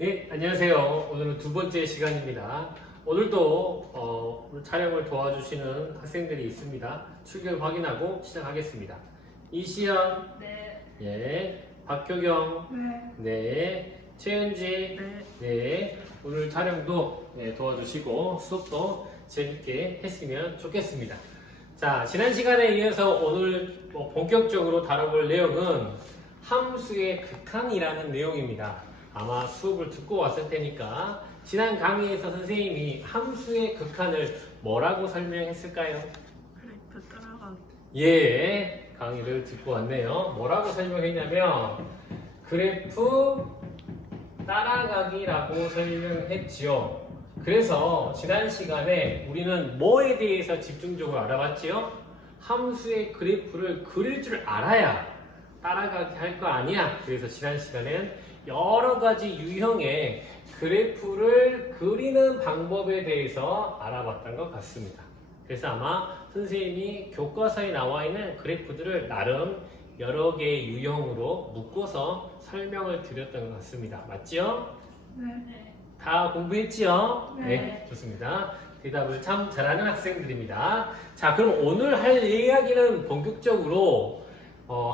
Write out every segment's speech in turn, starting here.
네, 안녕하세요. 오늘은 두 번째 시간입니다. 오늘도 오늘 촬영을 도와주시는 학생들이 있습니다. 출결 확인하고 시작하겠습니다. 이시연, 네. 예, 박효경, 네. 네, 최은지, 네. 네, 오늘 촬영도 도와주시고 수업도 재밌게 했으면 좋겠습니다. 자, 지난 시간에 이어서 오늘 본격적으로 다뤄볼 내용은 함수의 극한이라는 내용입니다. 아마 수업을 듣고 왔을 테니까 지난 강의에서 선생님이 함수의 극한을 뭐라고 설명했을까요? 그래프 따라가기. 예, 강의를 듣고 왔네요. 뭐라고 설명했냐면 그래프 따라가기라고 설명했지요. 그래서 지난 시간에 우리는 뭐에 대해서 집중적으로 알아봤지요? 함수의 그래프를 그릴 줄 알아야 따라가기 할 거 아니야. 그래서 지난 시간에는 여러 가지 유형의 그래프를 그리는 방법에 대해서 알아봤던 것 같습니다. 그래서 아마 선생님이 교과서에 나와 있는 그래프들을 나름 여러 개의 유형으로 묶어서 설명을 드렸던 것 같습니다. 맞죠? 네. 다 공부했지요? 네. 좋습니다. 대답을 참 잘하는 학생들입니다. 자, 그럼 오늘 할 이야기는 본격적으로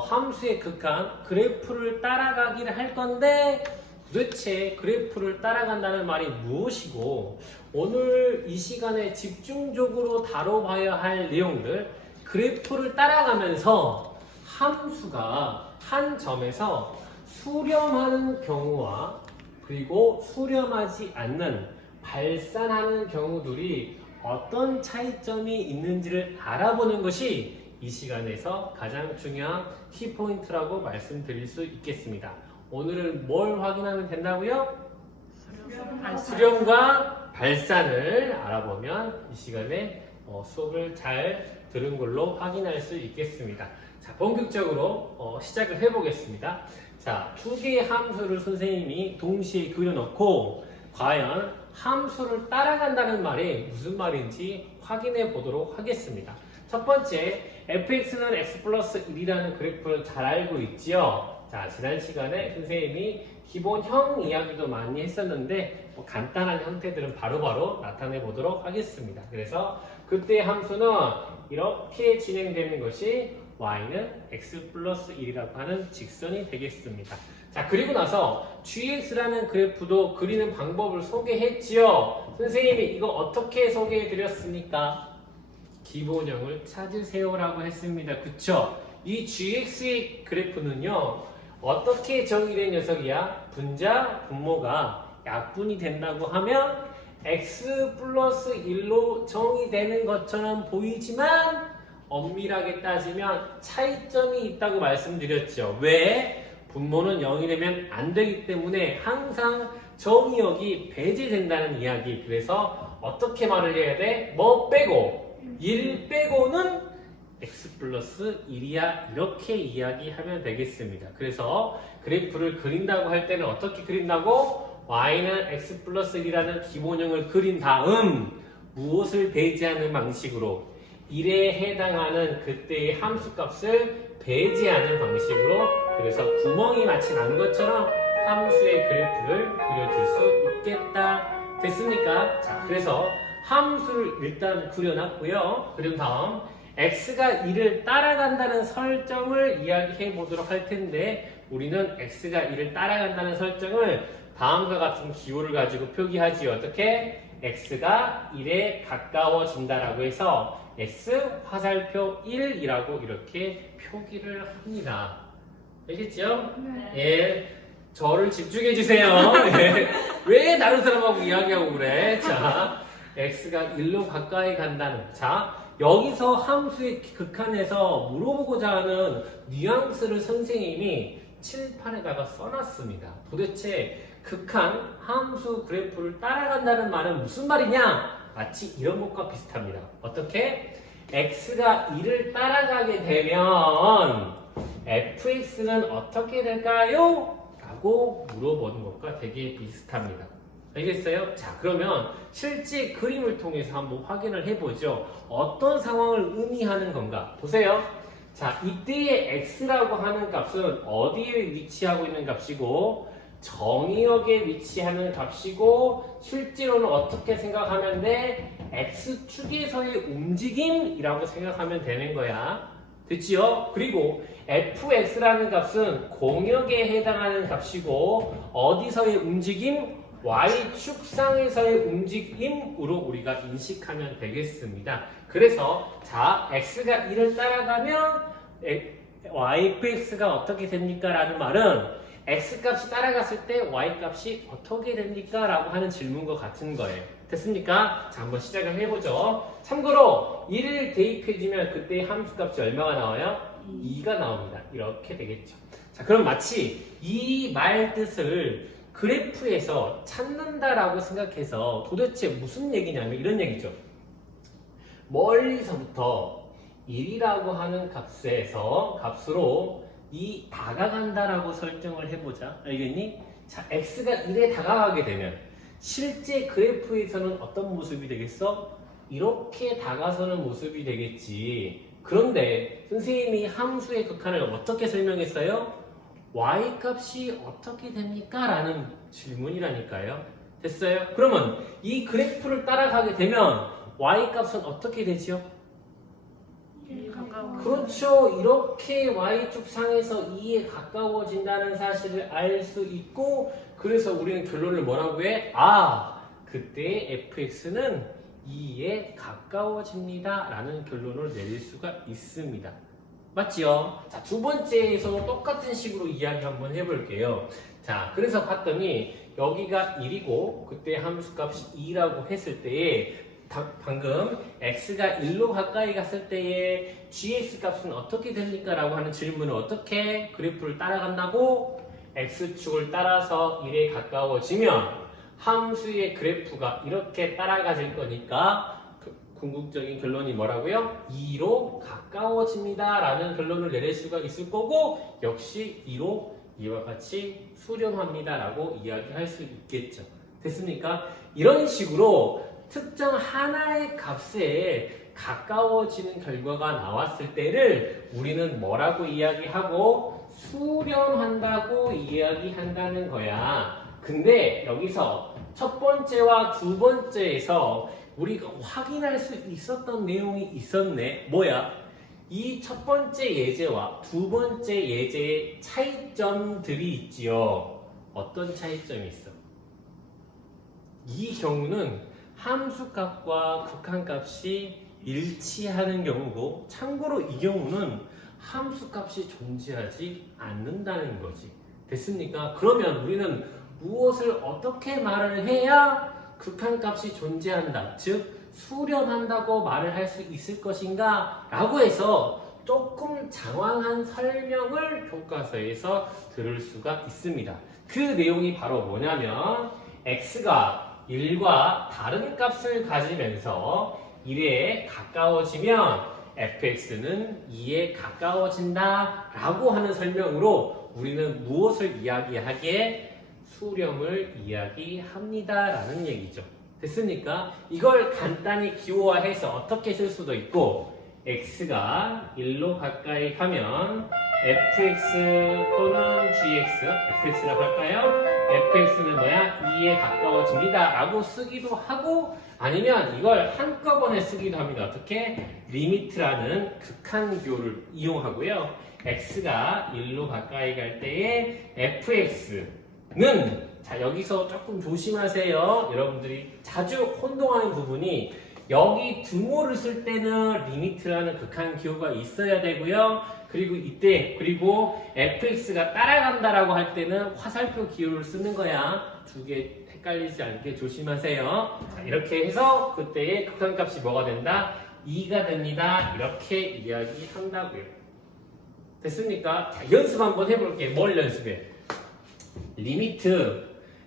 함수의 극한, 그래프를 따라가기를 할 건데 도대체 그래프를 따라간다는 말이 무엇이고 오늘 이 시간에 집중적으로 다뤄봐야 할 내용들, 그래프를 따라가면서 함수가 한 점에서 수렴하는 경우와 그리고 수렴하지 않는 발산하는 경우들이 어떤 차이점이 있는지를 알아보는 것이 이 시간에서 가장 중요한 키포인트라고 말씀드릴 수 있겠습니다. 오늘은 뭘 확인하면 된다고요? 수렴과 발산을 알아보면 이 시간에 수업을 잘 들은 걸로 확인할 수 있겠습니다. 자, 본격적으로 시작을 해보겠습니다. 자, 두 개의 함수를 선생님이 동시에 그려놓고 과연 함수를 따라간다는 말이 무슨 말인지 확인해 보도록 하겠습니다. 첫 번째, fx는 x 플러스 1이라는 그래프를 잘 알고 있지요? 자, 지난 시간에 선생님이 기본형 이야기도 많이 했었는데 간단한 형태들은 바로바로 나타내 보도록 하겠습니다. 그래서 그때 함수는 이렇게 진행되는 것이 y는 x 플러스 1이라고 하는 직선이 되겠습니다. 자, 그리고 나서 gx라는 그래프도 그리는 방법을 소개했지요? 선생님이 이거 어떻게 소개해 드렸습니까? 기본형을 찾으세요라고 했습니다. 그쵸? 이 gx의 그래프는요, 어떻게 정의된 녀석이야? 분자, 분모가 약분이 된다고 하면 x 플러스 1로 정의되는 것처럼 보이지만 엄밀하게 따지면 차이점이 있다고 말씀드렸죠. 왜? 분모는 0이 되면 안 되기 때문에 항상 정의역이 배제된다는 이야기. 그래서 어떻게 말을 해야 돼? 뭐 빼고? 1 빼고는 x 플러스 1이야, 이렇게 이야기하면 되겠습니다. 그래서 그래프를 그린다고 할 때는 어떻게 그린다고? y는 x 플러스 1이라는 기본형을 그린 다음 무엇을 배제하는 방식으로? 1에 해당하는 그때의 함수값을 배제하는 방식으로, 그래서 구멍이 마치 난 것처럼 함수의 그래프를 그려줄 수 있겠다. 됐습니까? 자, 그래서 함수를 일단 그려놨고요. 그린 다음 x가 1을 따라간다는 설정을 이야기해 보도록 할 텐데 우리는 x가 1을 따라간다는 설정을 다음과 같은 기호를 가지고 표기하지요. 어떻게? x가 1에 가까워진다라고 해서 x 화살표 1이라고 이렇게 표기를 합니다. 알겠죠? 네. 예. 저를 집중해 주세요. 예. 왜 다른 사람하고 이야기하고 그래? 자, x가 1로 가까이 간다는. 자, 여기서 함수의 극한에서 물어보고자 하는 뉘앙스를 선생님이 칠판에다가 써놨습니다. 도대체 극한 함수 그래프를 따라간다는 말은 무슨 말이냐? 마치 이런 것과 비슷합니다. 어떻게? x가 1을 따라가게 되면 fx는 어떻게 될까요? 라고 물어보는 것과 되게 비슷합니다. 알겠어요? 자, 그러면 실제 그림을 통해서 한번 확인을 해보죠. 어떤 상황을 의미하는 건가? 보세요. 자, 이때의 x라고 하는 값은 어디에 위치하고 있는 값이고 정의역에 위치하는 값이고 실제로는 어떻게 생각하면 돼? x축에서의 움직임이라고 생각하면 되는 거야. 됐지요? 그리고 fx라는 값은 공역에 해당하는 값이고 어디서의 움직임? y축상에서의 움직임으로 우리가 인식하면 되겠습니다. 그래서 자, x가 1을 따라가면 yfx가 어떻게 됩니까? 라는 말은 x값이 따라갔을 때 y값이 어떻게 됩니까? 라고 하는 질문과 같은 거예요. 됐습니까? 자, 한번 시작을 해보죠. 참고로 1을 대입해주면 그때 함수값이 얼마가 나와요? 2가 나옵니다. 이렇게 되겠죠. 자, 그럼 마치 이 말 뜻을 그래프에서 찾는다라고 생각해서 도대체 무슨 얘기냐면 이런 얘기죠. 멀리서부터 1이라고 하는 값으로 이 다가간다라고 설정을 해보자. 알겠니? 자, x가 1에 다가가게 되면 실제 그래프에서는 어떤 모습이 되겠어? 이렇게 다가서는 모습이 되겠지. 그런데 선생님이 함수의 극한을 어떻게 설명했어요? y값이 어떻게 됩니까? 라는 질문이라니까요. 됐어요? 그러면 이 그래프를 따라가게 되면 y값은 어떻게 되지요? 가까워. 그렇죠. 이렇게 y축상에서 2에 가까워진다는 사실을 알 수 있고 그래서 우리는 결론을 뭐라고 해? 그때 fx는 2에 가까워집니다. 라는 결론을 내릴 수가 있습니다. 맞지요? 자, 두 번째에서 똑같은 식으로 이야기 한번 해볼게요. 자, 그래서 봤더니 여기가 1이고 그때 함수값이 2라고 했을 때에 방금 x가 1로 가까이 갔을 때에 gx 값은 어떻게 됩니까? 라고 하는 질문을 어떻게 그래프를 따라간다고? x축을 따라서 1에 가까워지면 함수의 그래프가 이렇게 따라가질 거니까 궁극적인 결론이 뭐라고요? 2로 가까워집니다. 라는 결론을 내릴 수가 있을 거고 역시 2로 이와 같이 수렴합니다. 라고 이야기할 수 있겠죠. 됐습니까? 이런 식으로 특정 하나의 값에 가까워지는 결과가 나왔을 때를 우리는 뭐라고 이야기하고 수렴한다고 이야기한다는 거야. 근데 여기서 첫 번째와 두 번째에서 우리가 확인할 수 있었던 내용이 있었네. 뭐야? 이 첫 번째 예제와 두 번째 예제의 차이점들이 있지요. 어떤 차이점이 있어? 이 경우는 함수값과 극한값이 일치하는 경우고 참고로 이 경우는 함수값이 존재하지 않는다는 거지. 됐습니까? 그러면 우리는 무엇을 어떻게 말을 해야 극한값이 존재한다, 즉 수렴한다고 말을 할 수 있을 것인가? 라고 해서 조금 장황한 설명을 교과서에서 들을 수가 있습니다. 그 내용이 바로 뭐냐면 x가 1과 다른 값을 가지면서 1에 가까워지면 fx는 2에 가까워진다 라고 하는 설명으로 우리는 무엇을 이야기하기에 수렴을 이야기합니다 라는 얘기죠. 됐습니까? 이걸 간단히 기호화해서 어떻게 쓸 수도 있고 x가 1로 가까이 가면 fx 또는 gx, fx라고 할까요? fx는 뭐야? 2에 가까워집니다 라고 쓰기도 하고 아니면 이걸 한꺼번에 쓰기도 합니다. 어떻게? 리미트라는 극한 기호를 이용하고요. x가 1로 가까이 갈 때에 fx는 자 여기서 조금 조심하세요. 여러분들이 자주 혼동하는 부분이 여기 등호를 쓸 때는 리미트라는 극한 기호가 있어야 되고요. 그리고 이때 그리고 fx가 따라간다라고 할 때는 화살표 기호를 쓰는 거야. 두 개 헷갈리지 않게 조심하세요. 자, 이렇게 해서 그때의 극한값이 뭐가 된다? 2가 됩니다. 이렇게 이야기한다고요. 됐습니까? 자, 연습 한번 해볼게요. 뭘 연습해? 리미트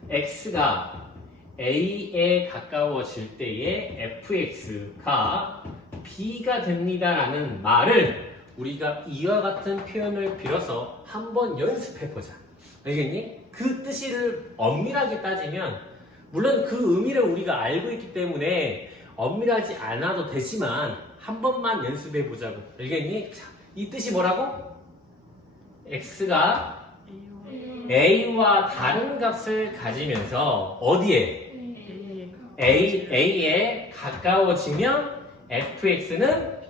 x가 a에 가까워질 때의 fx가 b가 됩니다 라는 말을 우리가 이와 같은 표현을 빌어서 한번 연습해보자. 알겠니? 그 뜻을 엄밀하게 따지면 물론 그 의미를 우리가 알고 있기 때문에 엄밀하지 않아도 되지만 한 번만 연습해보자고. 알겠니? 자, 이 뜻이 뭐라고? x가 A와 다른 값을 가지면서 어디에? A에 가까워지면 fx는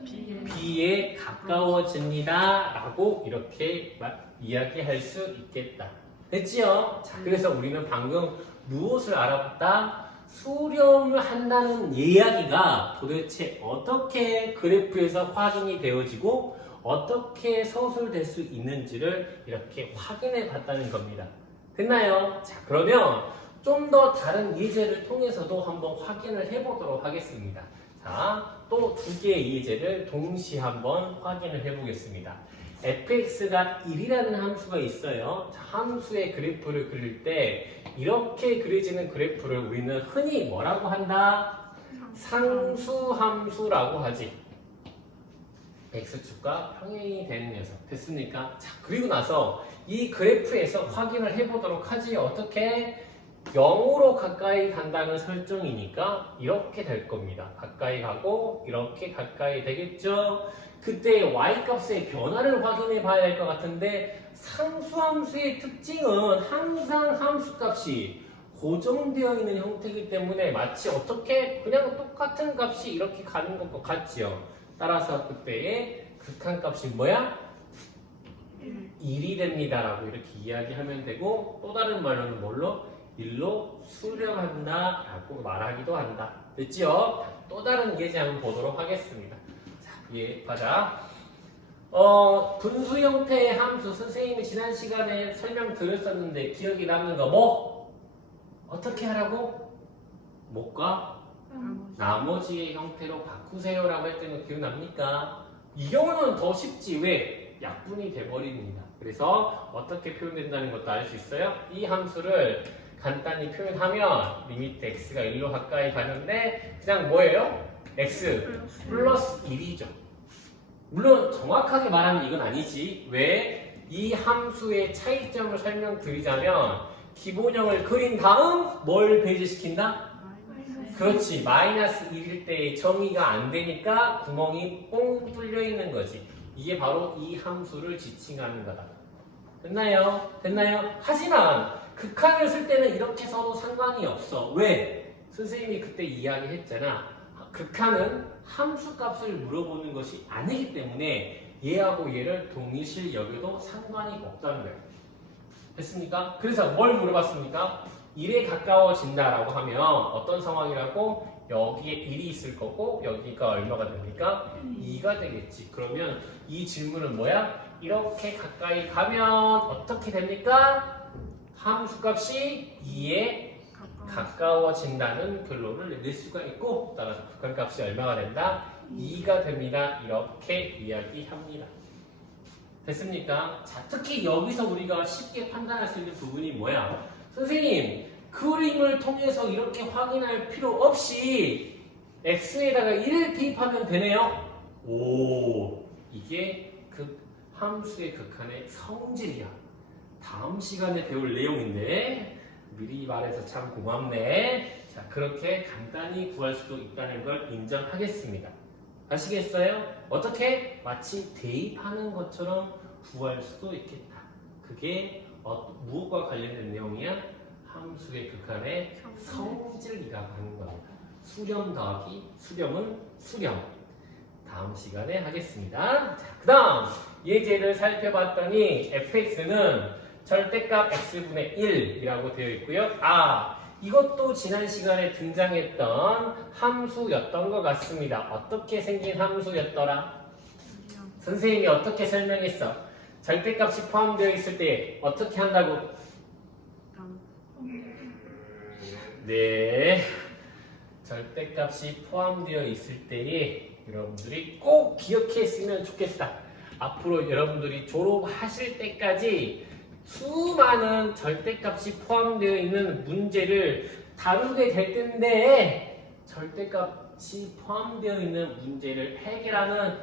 b에 가까워집니다 라고 이렇게 이야기할 수 있겠다. 됐지요? 자, 그래서 우리는 방금 무엇을 알아봤다? 수렴을 한다는 이야기가 도대체 어떻게 그래프에서 확인이 되어지고 어떻게 서술될 수 있는지를 이렇게 확인해 봤다는 겁니다. 됐나요? 자, 그러면 좀 더 다른 예제를 통해서도 한번 확인을 해 보도록 하겠습니다. 자, 또 두 개의 예제를 동시에 한번 확인을 해 보겠습니다. fx가 1이라는 함수가 있어요. 자, 함수의 그래프를 그릴 때 이렇게 그려지는 그래프를 우리는 흔히 뭐라고 한다? 상수함수라고 하지. x축과 평행이 되는 녀석. 됐습니까? 자, 그리고 나서 이 그래프에서 확인을 해보도록 하지. 어떻게? 0으로 가까이 간다는 설정이니까 이렇게 될 겁니다. 가까이 가고 이렇게 가까이 되겠죠? 그때 y값의 변화를 확인해 봐야 할 것 같은데 상수함수의 특징은 항상 함수값이 고정되어 있는 형태이기 때문에 마치 어떻게 그냥 똑같은 값이 이렇게 가는 것과 같지요. 따라서 그때의 극한값이 뭐야? 1이 됩니다 라고 이렇게 이야기하면 되고 또 다른 말로는 뭘로? 1로 수렴한다 라고 말하기도 한다. 됐지요? 또 다른 예제 한번 보도록 하겠습니다. 자, 가자. 분수 형태의 함수 선생님이 지난 시간에 설명드렸었는데 기억이 남는 거 뭐? 어떻게 하라고? 뭐과 나머지의 형태로 바꾸세요 라고 했던 거 기억납니까? 이 경우는 더 쉽지. 왜? 약분이 돼버립니다. 그래서 어떻게 표현된다는 것도 알 수 있어요. 이 함수를 간단히 표현하면 리미트 x가 1로 가까이 가는데 그냥 뭐예요? x 플러스 1이죠. 물론 정확하게 말하면 이건 아니지. 왜? 이 함수의 차이점을 설명드리자면 기본형을 그린 다음 뭘 배제시킨다? 그렇지. 마이너스 1일 때 정의가 안 되니까 구멍이 뽕 뚫려 있는 거지. 이게 바로 이 함수를 지칭하는 거다. 됐나요? 됐나요? 하지만 극한을 쓸 때는 이렇게 써도 상관이 없어. 왜? 선생님이 그때 이야기했잖아. 극한은 함수 값을 물어보는 것이 아니기 때문에 얘하고 얘를 동일시 여겨도 상관이 없다는 거예요. 됐습니까? 그래서 뭘 물어봤습니까? 1에 가까워진다라고 하면 어떤 상황이라고? 여기에 1이 있을 거고 여기가 얼마가 됩니까? 2가 되겠지. 그러면 이 질문은 뭐야? 이렇게 가까이 가면 어떻게 됩니까? 함수값이 2에 가까워진다는 결론을 내릴 수가 있고 따라서 극한값이 얼마가 된다? 2가 됩니다. 이렇게 이야기합니다. 됐습니까? 자, 특히 여기서 우리가 쉽게 판단할 수 있는 부분이 뭐야? 선생님, 그림을 통해서 이렇게 확인할 필요 없이 x에다가 1을 대입하면 되네요? 오, 이게 함수의 극한의 성질이야. 다음 시간에 배울 내용인데 미리 말해서 참 고맙네. 자, 그렇게 간단히 구할 수도 있다는 걸 인정하겠습니다. 아시겠어요? 어떻게? 마치 대입하는 것처럼 구할 수도 있겠다. 그게 무엇과 관련된 내용이야? 함수의 극한의 성질이라고 하는 겁니다. 수렴 더하기 수렴은 수렴. 다음 시간에 하겠습니다. 자, 그 다음 예제를 살펴봤더니 fx는 절대값 x분의 1이라고 되어 있고요. 이것도 지난 시간에 등장했던 함수였던 것 같습니다. 어떻게 생긴 함수였더라? 선생님이 어떻게 설명했어? 절대값이 포함되어 있을 때 어떻게 한다고? 네, 절대값이 포함되어 있을 때에 여러분들이 꼭 기억했으면 좋겠다. 앞으로 여러분들이 졸업하실 때까지 수많은 절대값이 포함되어 있는 문제를 다루게 될 텐데 절대값이 포함되어 있는 문제를 해결하는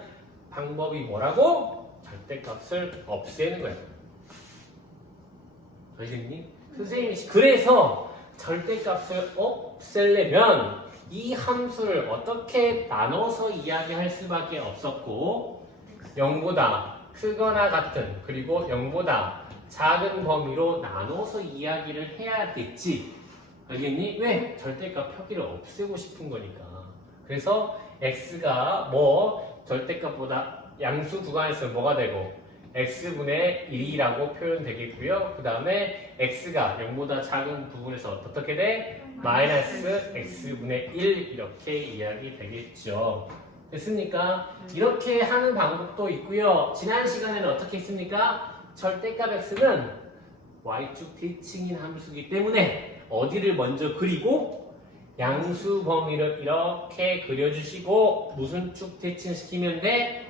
방법이 뭐라고? 절대값을 없애는 거예요. 선생님이 그래서 절대값을 없애려면 이 함수를 어떻게 나눠서 이야기할 수밖에 없었고 0보다 크거나 같은 그리고 0보다 작은 범위로 나눠서 이야기를 해야겠지. 알겠니? 왜? 절대값 표기를 없애고 싶은 거니까. 그래서 x가 뭐 절대값보다 양수 구간에서 뭐가 되고 x분의 1이라고 표현되겠고요. 그 다음에 x가 0보다 작은 부분에서 어떻게 돼? 마이너스 x분의 1 이렇게 이야기 되겠죠. 됐습니까? 이렇게 하는 방법도 있고요. 지난 시간에는 어떻게 했습니까? 절대값 x는 y축 대칭인 함수이기 때문에 어디를 먼저 그리고 양수 범위를 이렇게 그려주시고 무슨 축 대칭시키면 돼?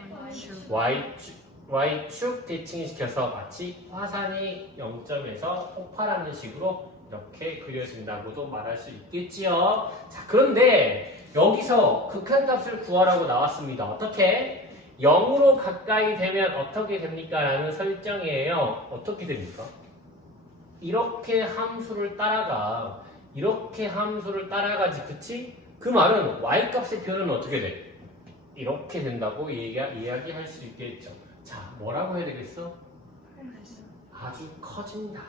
y축 대칭시켜서 마치 화산이 0점에서 폭발하는 식으로 이렇게 그려진다고도 말할 수 있겠지요. 자, 그런데 여기서 극한값을 구하라고 나왔습니다. 어떻게? 0으로 가까이 되면 어떻게 됩니까? 라는 설정이에요. 어떻게 됩니까? 이렇게 함수를 따라가지, 그치? 그 말은 y값의 표현은 어떻게 돼? 이렇게 된다고 이야기할 수 있겠죠. 자, 뭐라고 해야 되겠어? 아주 커진다.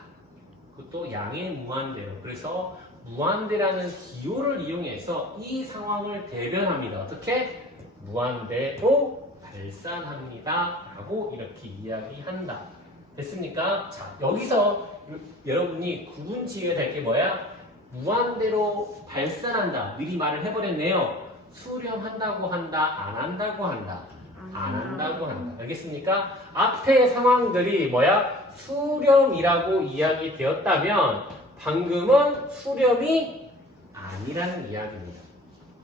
그것도 양의 무한대로. 그래서 무한대라는 기호를 이용해서 이 상황을 대변합니다. 어떻게? 무한대로 발산합니다. 라고 이렇게 이야기한다. 됐습니까? 자, 여기서 여러분이 구분 지어야 될 게 뭐야? 무한대로 발산한다. 미리 말을 해버렸네요. 수렴한다고 한다, 안 한다고 한다. 안 한다고 한다. 알겠습니까? 앞의 상황들이 뭐야? 수렴이라고 이야기되었다면 방금은 수렴이 아니라는 이야기입니다.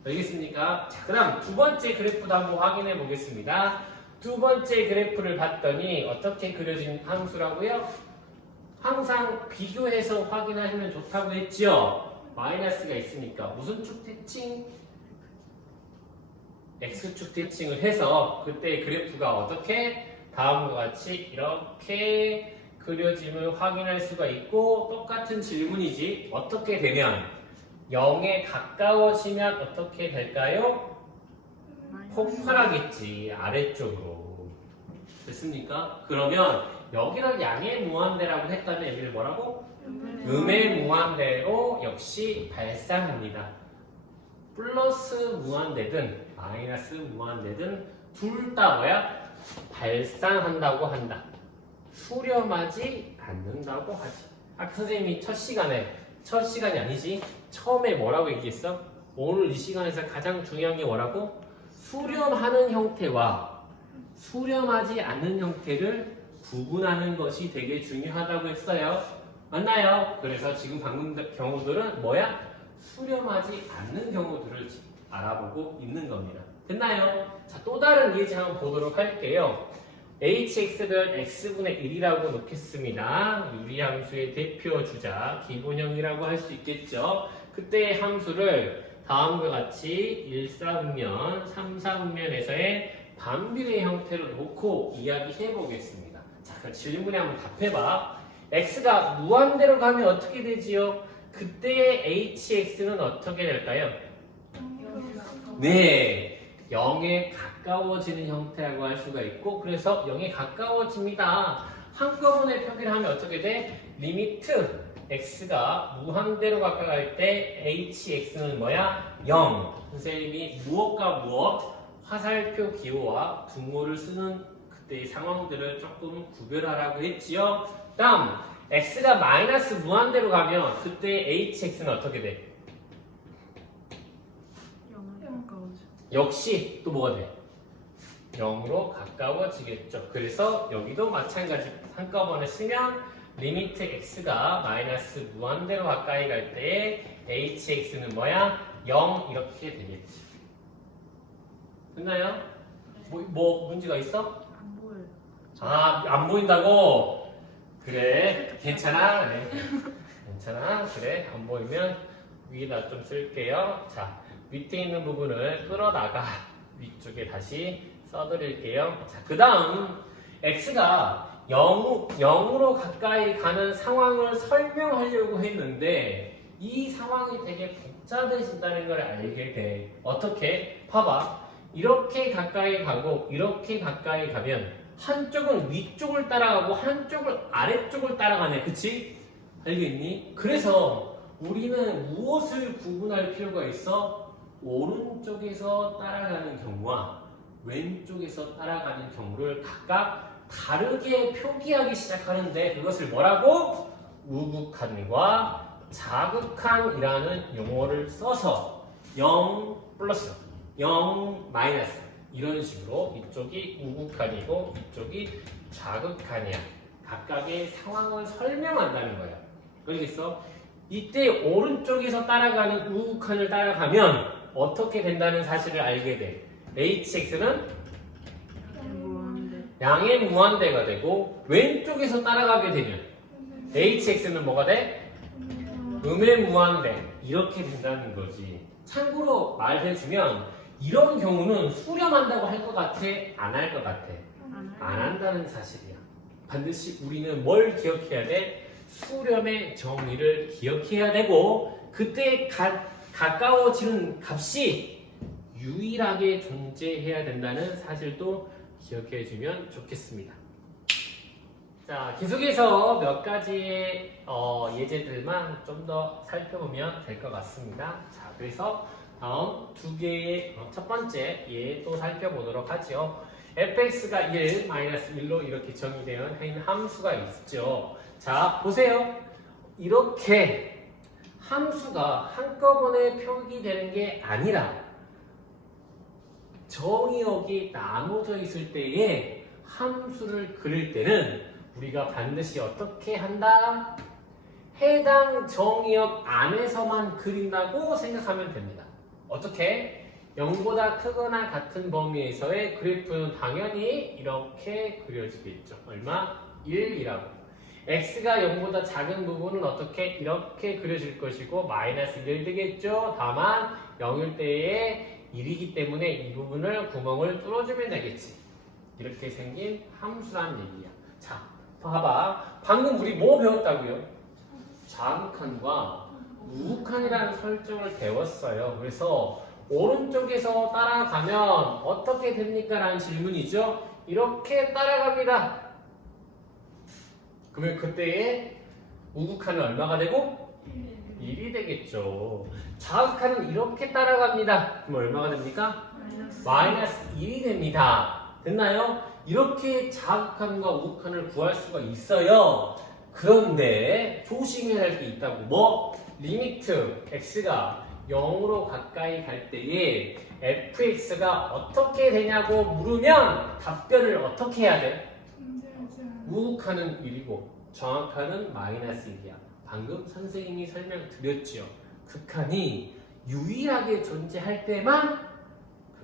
알겠습니까? 자, 그 다음 두 번째 그래프도 한번 확인해 보겠습니다. 두 번째 그래프를 봤더니 어떻게 그려진 함수라고요? 항상 비교해서 확인하시면 좋다고 했죠? 마이너스가 있으니까 무슨 축 대칭? x축 대칭을 해서 그때 그래프가 어떻게? 다음과 같이 이렇게 그려짐을 확인할 수가 있고 똑같은 질문이지 어떻게 되면 0에 가까워지면 어떻게 될까요? 폭발하겠지 아래쪽으로. 됐습니까? 그러면 여기를 양의 무한대라고 했다면 여기를 뭐라고? 음의 무한대로 역시 발산합니다. 플러스 무한대든 마이너스 무한대든 둘 다 뭐야? 발산한다고 한다. 수렴하지 않는다고 하지. 아까 선생님이 첫 시간이 아니지. 처음에 뭐라고 얘기했어? 오늘 이 시간에서 가장 중요한 게 뭐라고? 수렴하는 형태와 수렴하지 않는 형태를 구분하는 것이 되게 중요하다고 했어요. 맞나요? 그래서 지금 방금 경우들은 뭐야? 수렴하지 않는 경우들을 알아보고 있는 겁니다. 됐나요? 자, 또 다른 예제 한번 보도록 할게요. hx별 x분의 1이라고 놓겠습니다. 유리함수의 대표 주자, 기본형이라고 할 수 있겠죠. 그때의 함수를 다음과 같이 1사분면, 3사분면에서의 반비례 형태로 놓고 이야기해 보겠습니다. 자, 그럼 질문에 한번 답해봐. x가 무한대로 가면 어떻게 되지요? 그때의 hx는 어떻게 될까요? 네, 0에 가까워지는 형태라고 할 수가 있고 그래서 0에 가까워집니다. 한꺼번에 표기를 하면 어떻게 돼? 리미트 x가 무한대로 가까워갈 때 hx는 뭐야? 0. 선생님이 무엇과 무엇? 화살표 기호와 분모를 쓰는 그때의 상황들을 조금 구별하라고 했지요. 다음 x가 마이너스 무한대로 가면 그때 hx는 어떻게 돼? 역시 또 뭐가 돼? 0으로 가까워지겠죠. 그래서 여기도 마찬가지 한꺼번에 쓰면 리미트 x가 마이너스 무한대로 가까이 갈 때 hx는 뭐야? 0 이렇게 되겠지. 됐나요? 뭐 문제가 있어? 안 보여요. 아, 안 보인다고? 그래, 괜찮아. 네. 괜찮아. 그래, 안 보이면 위에다 좀 쓸게요. 자, 밑에 있는 부분을 끌어다가 위쪽에 다시 써드릴게요. 자, 그 다음 x가 0으로 가까이 가는 상황을 설명하려고 했는데 이 상황이 되게 복잡해진다는 걸 알게 돼. 어떻게? 봐봐. 이렇게 가까이 가고 이렇게 가까이 가면 한쪽은 위쪽을 따라가고 한쪽을 아래쪽을 따라가네. 그치? 알겠니? 그래서 우리는 무엇을 구분할 필요가 있어? 오른쪽에서 따라가는 경우와 왼쪽에서 따라가는 경우를 각각 다르게 표기하기 시작하는데 그것을 뭐라고? 우극한과 자극한이라는 용어를 써서 0 플러스 0 마이너스 이런 식으로 이쪽이 우극한이고 이쪽이 자극한이야. 각각의 상황을 설명한다는 거야. 알겠어? 이때 오른쪽에서 따라가는 우극한을 따라가면 어떻게 된다는 사실을 알게 돼. hx는 양의 무한대가 되고 왼쪽에서 따라가게 되면 hx는 뭐가 돼? 음의 무한대 이렇게 된다는 거지. 참고로 말해주면 이런 경우는 수렴한다고 할 것 같아? 안 할 것 같아? 안 한다는 사실이야. 반드시 우리는 뭘 기억해야 돼? 수렴의 정의를 기억해야 되고 그때 가까워지는 값이 유일하게 존재해야 된다는 사실도 기억해 주면 좋겠습니다. 자, 계속해서 몇 가지의 예제들만 좀 더 살펴보면 될 것 같습니다. 자, 그래서 다음 두 개의 첫 번째 예도 살펴보도록 하죠. fx가 1, 마이너스 1로 이렇게 정의되어 있는 함수가 있죠. 자, 보세요. 이렇게 함수가 한꺼번에 표기되는 게 아니라 정의역이 나눠져 있을 때에 함수를 그릴 때는 우리가 반드시 어떻게 한다? 해당 정의역 안에서만 그린다고 생각하면 됩니다. 어떻게? 0보다 크거나 같은 범위에서의 그래프는 당연히 이렇게 그려지겠죠. 얼마? 1이라고. x가 0보다 작은 부분은 어떻게? 이렇게 그려질 것이고 마이너스 1 되겠죠. 다만 0일 때에 1이기 때문에 이 부분을 구멍을 뚫어주면 되겠지. 이렇게 생긴 함수란 얘기야. 자, 봐봐. 방금 우리 뭐 배웠다고요? 자극한과 우극한이라는 설정을 배웠어요. 그래서 오른쪽에서 따라가면 어떻게 됩니까? 라는 질문이죠. 이렇게 따라갑니다. 그러면 그때의 우극한은 얼마가 되고? 1이 되겠죠. 자극한은 이렇게 따라갑니다. 그럼 얼마가 됩니까? 마이너스 1이 됩니다. 됐나요? 이렇게 자극한과 우극한을 구할 수가 있어요. 그런데 조심해야 할 게 있다고. 뭐? 리미트 x가 0으로 가까이 갈 때에 fx가 어떻게 되냐고 물으면 답변을 어떻게 해야 돼? 우극한은 1이고 정확한은 마이너스 1이야. 방금 선생님이 설명드렸죠. 극한이 유일하게 존재할 때만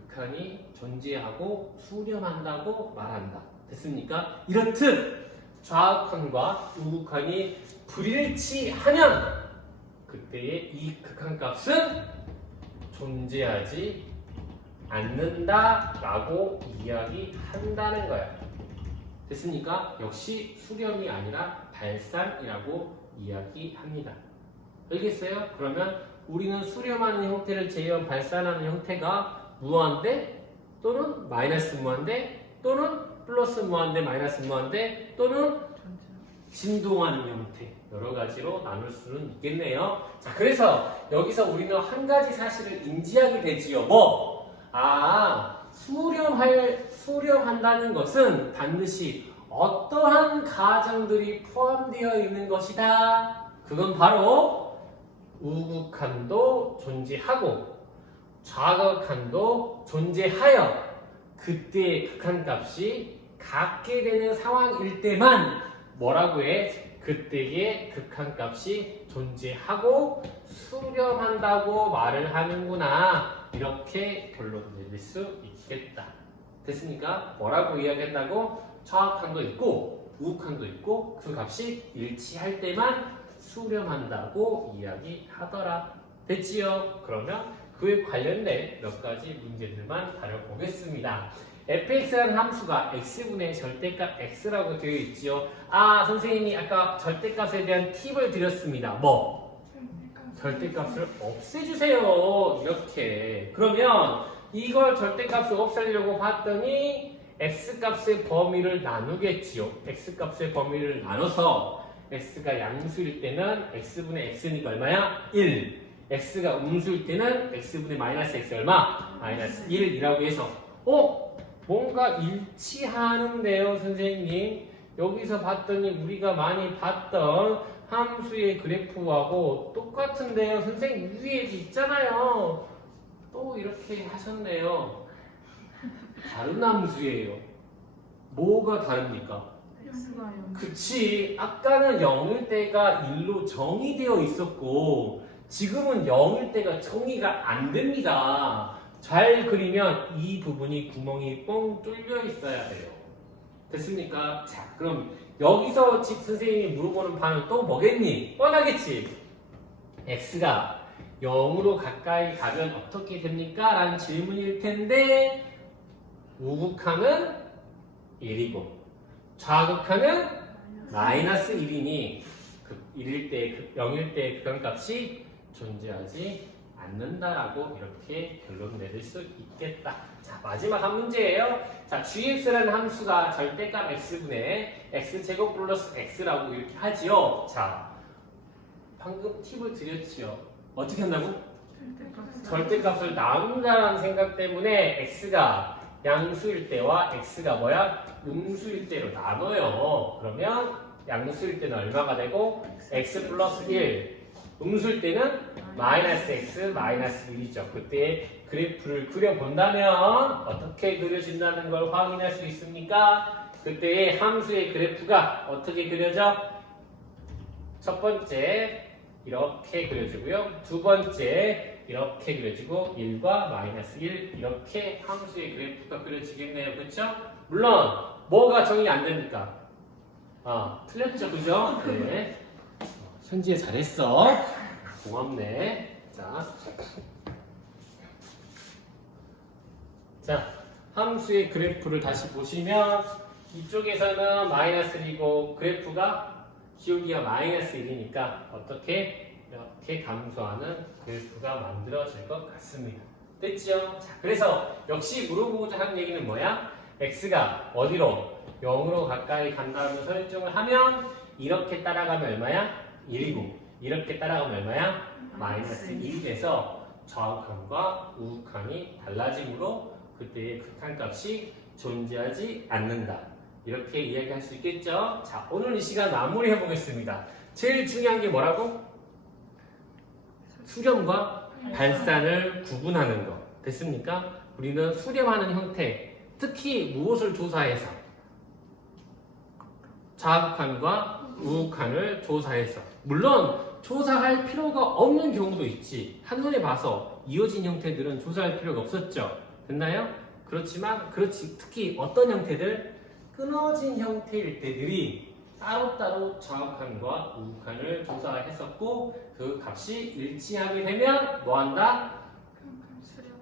극한이 존재하고 수렴한다고 말한다. 됐습니까? 이렇듯 좌극한과 우극한이 불일치하면 그때의 이 극한값은 존재하지 않는다라고 이야기한다는 거야. 됐습니까? 역시 수렴이 아니라 발산이라고 이야기합니다. 알겠어요? 그러면 우리는 수렴하는 형태를 제외한 발산하는 형태가 무한대 또는 마이너스 무한대 또는 플러스 무한대 마이너스 무한대 또는 진동하는 형태 여러 가지로 나눌 수는 있겠네요. 자, 그래서 여기서 우리는 한 가지 사실을 인지하게 되지요. 뭐? 수렴한다는 것은 반드시 어떠한 가정들이 포함되어 있는 것이다. 그건 바로 우극한도 존재하고 좌극한도 존재하여 그때의 극한값이 같게 되는 상황일 때만 뭐라고 해? 그때의 극한값이 존재하고 수렴한다고 말을 하는구나. 이렇게 결론 내릴 수 있겠다. 됐습니까? 뭐라고 이야기한다고? 좌극한도 있고 우극한도 있고 그 값이 일치할 때만 수렴한다고 이야기하더라. 됐지요? 그러면 그에 관련된 몇 가지 문제들만 다뤄보겠습니다. fx라는 함수가 x분의 절대값 x라고 되어 있지요. 선생님이 아까 절대값에 대한 팁을 드렸습니다. 뭐? 절대값을 없애주세요. 이렇게. 그러면 이걸 절대값을 없애려고 봤더니 x값의 범위를 나누겠지요. x값의 범위를 나눠서 x가 양수일 때는 x분의 x니까 얼마야? 1. x가 음수일 때는 x분의 마이너스 x 얼마? 마이너스 1이라고 해서 뭔가 일치하는데요, 선생님. 여기서 봤더니 우리가 많이 봤던 함수의 그래프하고 똑같은데요. 선생님 위에도 있잖아요. 또 이렇게 하셨네요. 다른 함수예요. 뭐가 다릅니까? 그치. 아까는 0일 때가 1로 정의되어 있었고 지금은 0일 때가 정의가 안 됩니다. 잘 그리면 이 부분이 구멍이 뻥 뚫려 있어야 돼요. 됐습니까? 자, 그럼 여기서 집 선생님이 물어보는 바는 또 뭐겠니? 뻔하겠지? x가 0으로 가까이 가면 어떻게 됩니까? 라는 질문일 텐데 우극하는 1이고 좌극하는 마이너스 1이니 0일 때 극한값이 존재하지 않는다라고 이렇게 결론 내릴 수 있겠다. 자, 마지막 한 문제예요. 자, gx라는 함수가 절대값 x분의 x제곱 플러스 x라고 이렇게 하지요. 자, 방금 팁을 드렸지요. 어떻게 한다고? 절대값을 나눈다라는 생각 때문에 x가 양수일 때와 x가 뭐야? 음수일 때로 나눠요. 그러면 양수일 때는 얼마가 되고 x 플러스 1 음수일 때는 마이너스 x 마이너스 1이죠. 그때 그래프를 그려본다면 어떻게 그려진다는 걸 확인할 수 있습니까? 그때 함수의 그래프가 어떻게 그려져? 첫 번째 이렇게 그려지고요. 두 번째 이렇게 그려지고 1과 마이너스 1 이렇게 함수의 그래프가 그려지겠네요. 그렇죠? 물론 뭐가 정의 안 됩니까? 틀렸죠. 그죠? 네. 현지에 잘했어. 고맙네. 자, 함수의 그래프를 다시 보시면 이쪽에서는 마이너스 1이고 그래프가 기울기가 마이너스 1이니까 어떻게 이렇게 감소하는 그래프가 만들어질 것 같습니다. 됐죠? 자, 그래서 역시 물어보고자 하는 얘기는 뭐야? x가 어디로? 0으로 가까이 간다는 설정을 하면 이렇게 따라가면 얼마야? 1이고 이렇게 따라가면 얼마야? 마이너스 1이 돼서 좌우칸과 우극칸이 달라지므로 그때의 극한값이 존재하지 않는다. 이렇게 이야기할 수 있겠죠? 자, 오늘 이 시간 마무리해 보겠습니다. 제일 중요한 게 뭐라고? 수렴과 발산을 구분하는 거. 됐습니까? 우리는 수렴하는 형태, 특히 무엇을 조사해서? 좌극한과 우극한을 조사해서. 물론 조사할 필요가 없는 경우도 있지. 한눈에 봐서 이어진 형태들은 조사할 필요가 없었죠. 됐나요? 그렇지만 특히 어떤 형태들? 끊어진 형태일 때들이 따로따로 좌극한과 우극한을 조사했었고 그 값이 일치하게 되면 뭐한다?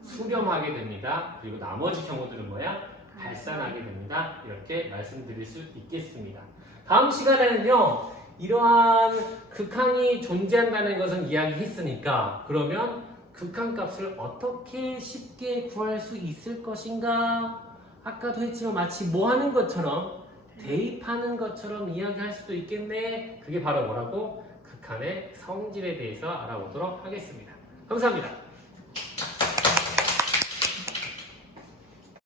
수렴하게 됩니다. 그리고 나머지 경우들은 뭐야? 발산하게 됩니다. 이렇게 말씀드릴 수 있겠습니다. 다음 시간에는요, 이러한 극한이 존재한다는 것은 이야기했으니까, 그러면 극한값을 어떻게 쉽게 구할 수 있을 것인가? 아까도 했지만 마치 뭐 하는 것처럼, 대입하는 것처럼 이야기할 수도 있겠네. 그게 바로 뭐라고? 극한의 성질에 대해서 알아보도록 하겠습니다. 감사합니다.